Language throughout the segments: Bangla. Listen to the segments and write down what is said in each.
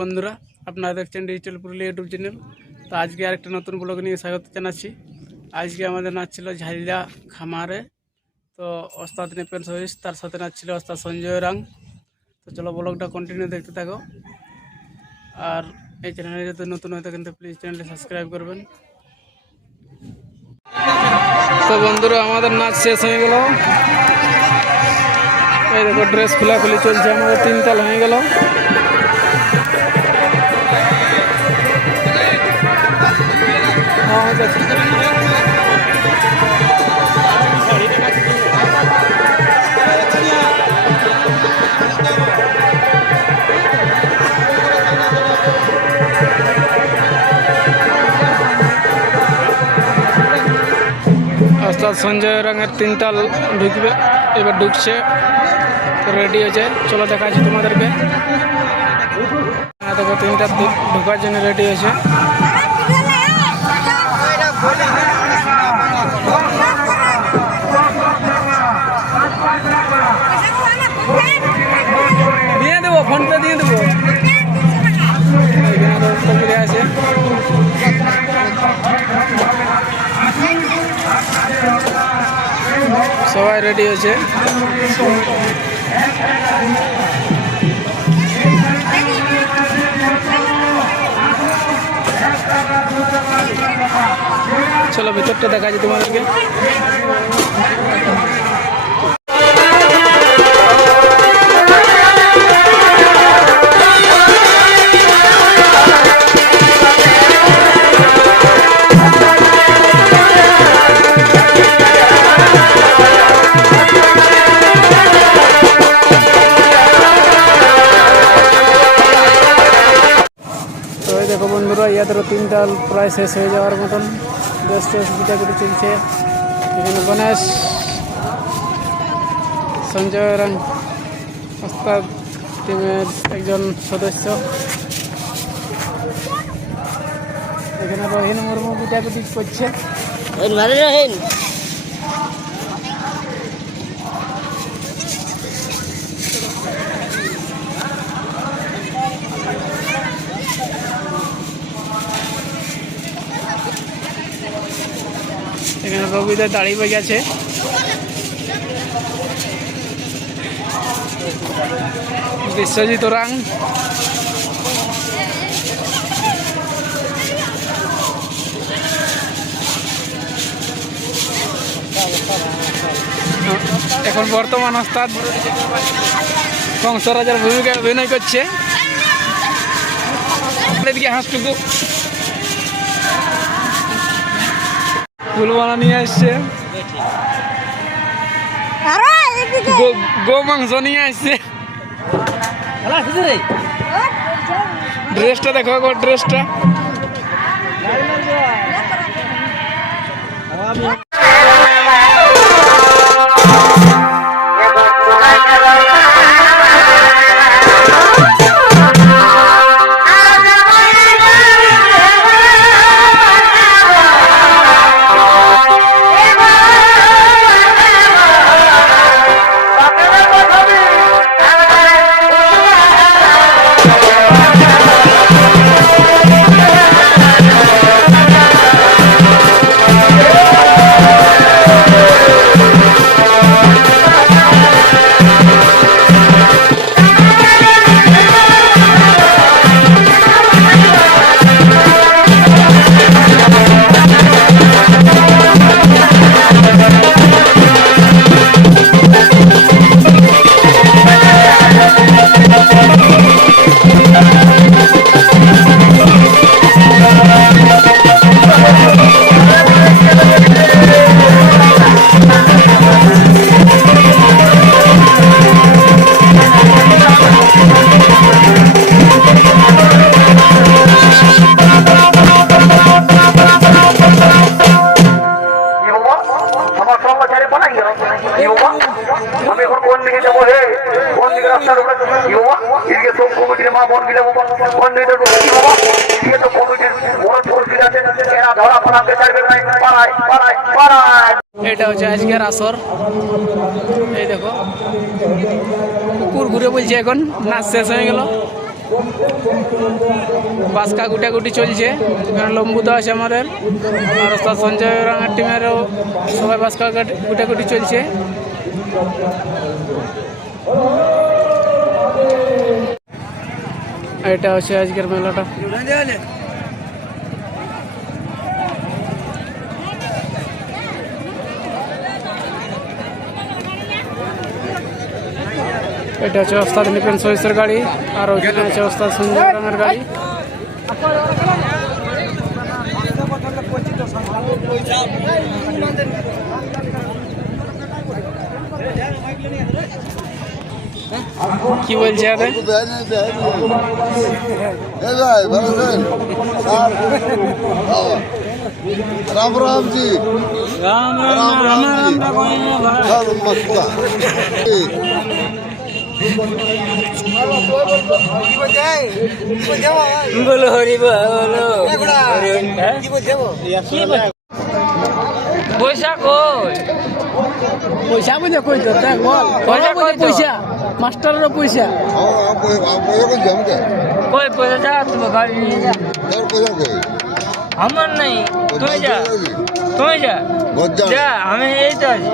বন্ধুরা, আপনারা দেখছেন ডিজিটাল পুরুলিয়া ইউটিউব চ্যানেল তো আজকে আরেকটা নতুন ব্লগ নিয়ে স্বাগত জানাচ্ছি। আজকে আমাদের নাচ ছিল ঝালিয়া খামারে। তো ওস্তাদ নেপেন সহিস তার সাথে নাচ ছিল ওস্তাদ সঞ্জয় রাং। তো চলো ব্লগটা কন্টিনিউ দেখতে থাকো। আর এই চ্যানেলে যদি নতুন হয়ে থাকেন, তো প্লিজ চ্যানেলটি সাবস্ক্রাইব করবেন। তো বন্ধুরা, আমাদের নাচ শেষ হয়ে গেল। এই দেখো ড্রেস খোলাখুলি চলছে। আমাদের তিনতাল হয়ে গেল। হয়ে সঞ্জয় রঙের তিনতাল ঢুকবে এবার ঢুকছে রেডি হয়েছে। চলো দেখাচ্ছি তোমাদেরকে। হ্যাঁ, দেখো তিনটা ঢুকার জন্য রেডি হয়েছে। দিয়ে দেবো ফোনপে দিয়ে দেবো। আছে সবাই রেডি হয়েছে। চলো, ভিতরটা দেখা যায় তোমাদেরকে। তো দেখো বন্ধুরা, ইয়াদেরও তিনটা প্রায় শেষ হয়ে যাওয়ার মতন। বেশ টেস পিটাপিটি চলছে। এখানে গণেশ, সঞ্জয় রান, ওস্তাদ টিমের একজন সদস্য। এখানে রহিন মুর্মু পিটাপিটি করছে। ভালো এখানে রবিদের দাড়ি বই আছে বিশ্বজিৎ ওরাং। এখন বর্তমান ওস্তাদ কংসরাজের ভূমিকা অভিনয় করছে। এদিকে হাঁসটুকু ফুলবানা নিয়ে আসছে। গো- গো মাংস নিয়ে আসছে। ড্রেসটা দেখো গো ড্রেসটা। তো এটা হচ্ছে আজকের আসর। এই দেখো, কুকুর ঘুরে বলছে এখন, নাচ শেষ হয়ে গেল। বাসকা গুটাগুটি চলছে, এখানে লম্বুদা আছে আমাদের। আর সঞ্জয় রাঙার টিমেরও সবাই বাসকা গুটাগুটি চলছে। এটা হচ্ছে আজকের মেলাটা। এটা হচ্ছে ওস্তাদ নিপেন সহিসের গাড়ি, আর ওখানে আছে ওস্তাদ সঞ্জয় রাঙার গাড়ি। কি বলছে আরে রাম রাম জি রাম রাম রাম রাম বলো হরি বলো হরি কি বলছে পয়সা কই? পয়সা বুঝে কই তো দেখ বল। পয়সা কই পয়সা। মাস্টারের পয়সা। কই পয়সা যা তুমি গাড়ি নিয়ে যা। আমার নাই তুই যা। তুই যা। যা আমি এই তো আছি।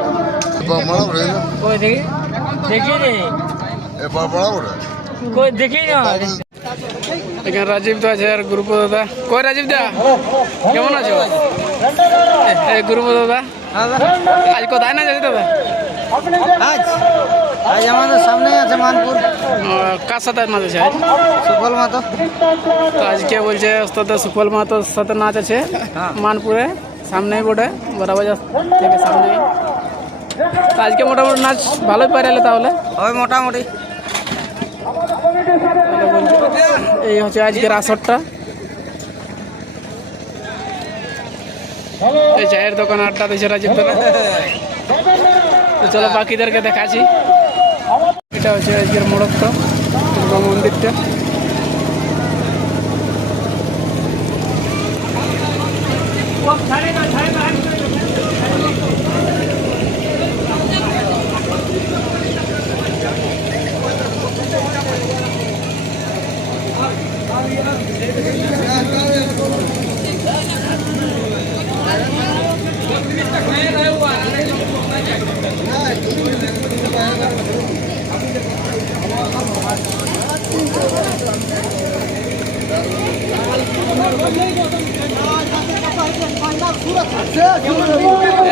কই দেখি? দেখি নি কই দেখি না এখানে রাজীব দা আছে আর গ্রুপ দাদা। কই রাজীব দা? কেমন আছো? গ্রুপ দাদা আজ কোথায় না যাচ্ছি দাদা আজ। আজ আমাদের সামনে আছে মানপুর। কার সাথে নাচ আছে আজ? সুফল মাতো। তো আজকে বলছে ওস্তাদ সুফল মাহাতোর সাথে নাচ আছে মানপুরে সামনেই বোর্ডে বড়াবাজার থেকে সামনে আজকে মোটামুটি নাচ ভালোই পারে তাহলে? ওই মোটামুটি। এই হচ্ছে আজকের আসরটা। এই চায়ের দোকান আড্ডা দিয়েছে রাজীব দাদা তো চলো বাকিদেরকে দেখাচ্ছি। এটা হচ্ছে আজকের মোড়ত্ব দুর্গা মন্দিরটা।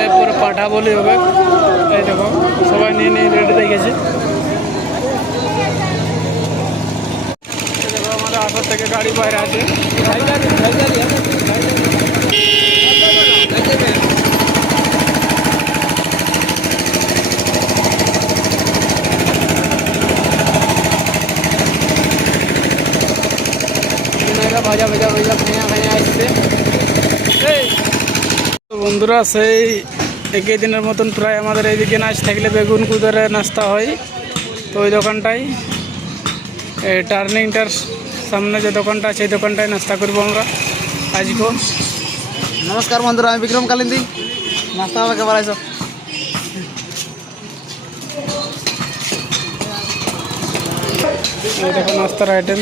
এরপরে পাঠা বলি হবে। এই দেখো, সবাই নিয়ে নিয়ে রেডি দেখেছে দেখো, আমাদের আসার থেকে গাড়ি বাইরে আছে। ভাজা ভাজা ভাজা খাইয়া খাইয়া আসছে। বন্ধুরা সেই একই দিনের মতন প্রায় আমাদের এইদিকে নাচ থাকলে বেগুন কুদরে নাস্তা হয়। তো ওই দোকানটাই। এই টার্নিংটার সামনে যে দোকানটা সেই দোকানটায় নাস্তা করব আমরা আজকে। নমস্কার বন্ধুরা আমি বিক্রম কালিন্দি। নাস্তা হবে কেবার আইসো দেখো নাস্তার আইটেম